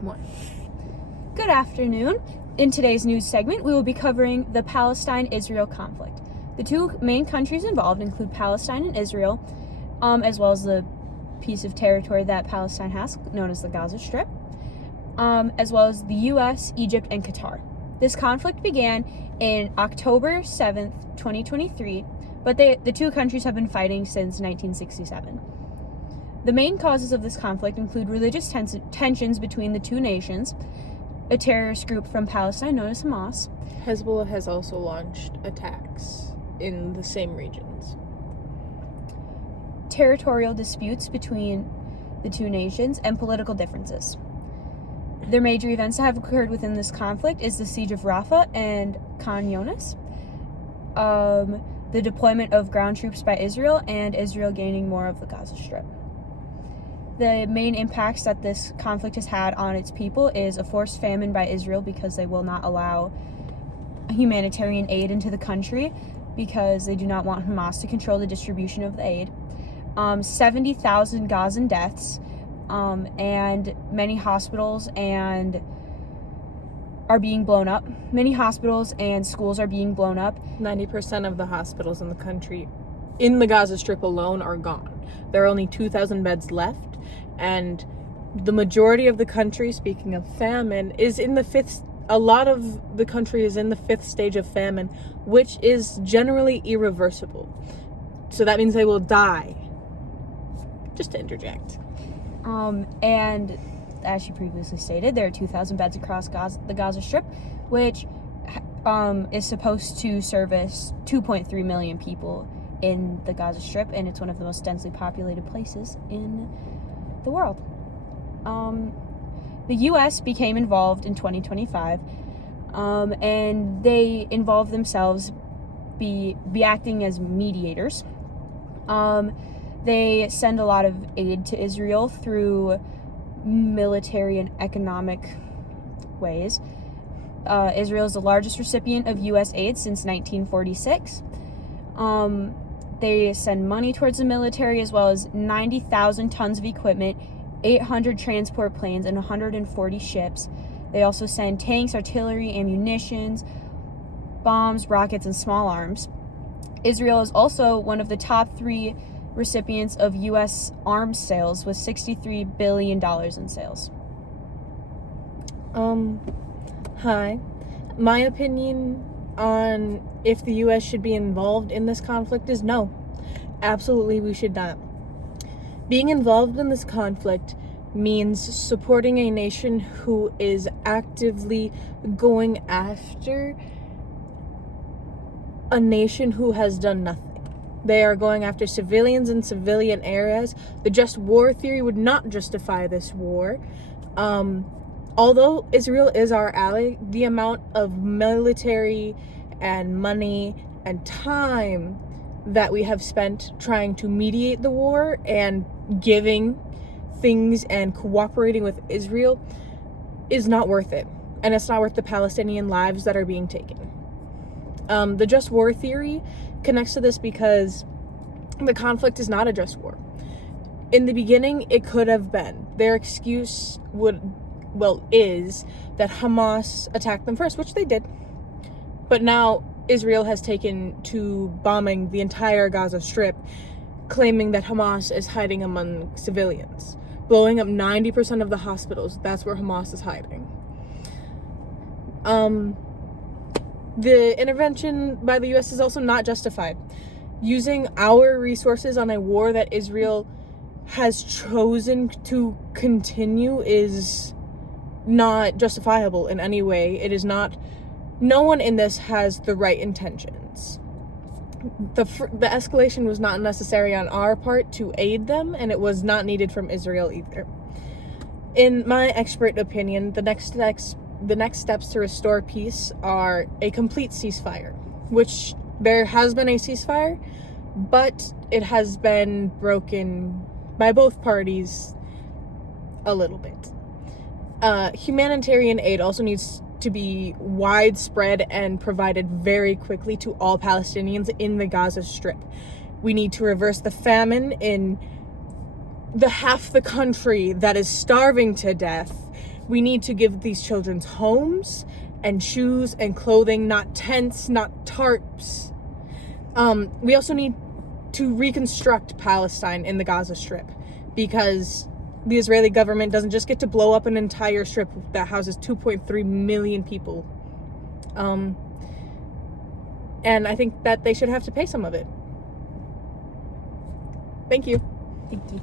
One. Good afternoon. In today's news segment, we will be covering the Palestine-Israel conflict. The two main countries involved include Palestine and Israel, as well as the piece of territory that Palestine has, known as the Gaza Strip, as well as the U.S., Egypt, and Qatar. This conflict began in October 7th, 2023, but the two countries have been fighting since 1967. The main causes of this conflict include religious tensions between the two nations, a terrorist group from Palestine known as Hamas. Hezbollah has also launched attacks in the same regions. Territorial disputes between the two nations, and political differences. Their major events that have occurred within this conflict is the siege of Rafah and Khan Younis, the deployment of ground troops by Israel, and Israel gaining more of the Gaza Strip. The main impacts that this conflict has had on its people is a forced famine by Israel because they will not allow humanitarian aid into the country because they do not want Hamas to control the distribution of the aid. 70,000 Gazan deaths, and many hospitals are being blown up. Many hospitals and schools are being blown up. 90% of the hospitals in the country, in the Gaza Strip alone, are gone. There are only 2,000 beds left, and the majority of the country, speaking of famine, is in the fifth. A lot of the country is in the fifth stage of famine, which is generally irreversible. So that means they will die. Just to interject. And as she previously stated, there are 2,000 beds across the Gaza Strip, which is supposed to service 2.3 million people in the Gaza Strip, and it's one of the most densely populated places in the world. The U.S. became involved in 2025, and they involved themselves be acting as mediators. They send a lot of aid to Israel through military and economic ways. Israel is the largest recipient of U.S. aid since 1946. They send money towards the military, as well as 90,000 tons of equipment, 800 transport planes, and 140 ships. They also send tanks, artillery, ammunitions, bombs, rockets, and small arms. Israel is also one of the top 3 recipients of U.S. arms sales, with $63 billion in sales. Hi. My opinion on if the U.S. should be involved in this conflict is no. Absolutely, we should not. Being involved in this conflict means supporting a nation who is actively going after a nation who has done nothing. They are going after civilians in civilian areas. The just war theory would not justify this war. Although Israel is our ally, the amount of military and money and time that we have spent trying to mediate the war and giving things and cooperating with Israel is not worth it. And it's not worth the Palestinian lives that are being taken. The just war theory connects to this because the conflict is not a just war. In the beginning, it could have been. Their excuse is that Hamas attacked them first, which they did. But now Israel has taken to bombing the entire Gaza Strip, claiming that Hamas is hiding among civilians, blowing up 90% of the hospitals. That's where Hamas is hiding. The intervention by the U.S. is also not justified. Using our resources on a war that Israel has chosen to continue is not justifiable in any way. It is not. No one in this has the right intentions. The escalation was not necessary on our part to aid them, and it was not needed from Israel either. In my expert opinion, the next steps to restore peace are a complete ceasefire, which there has been a ceasefire, but it has been broken by both parties a little bit. Humanitarian aid also needs to be widespread and provided very quickly to all Palestinians in the Gaza Strip. We need to reverse the famine in the half the country that is starving to death We need to give these children homes and shoes and clothing, not tents, not tarps. We also need to reconstruct Palestine in the Gaza Strip, because the Israeli government doesn't just get to blow up an entire strip that houses 2.3 million people. And I think that they should have to pay some of it. Thank you. Thank you.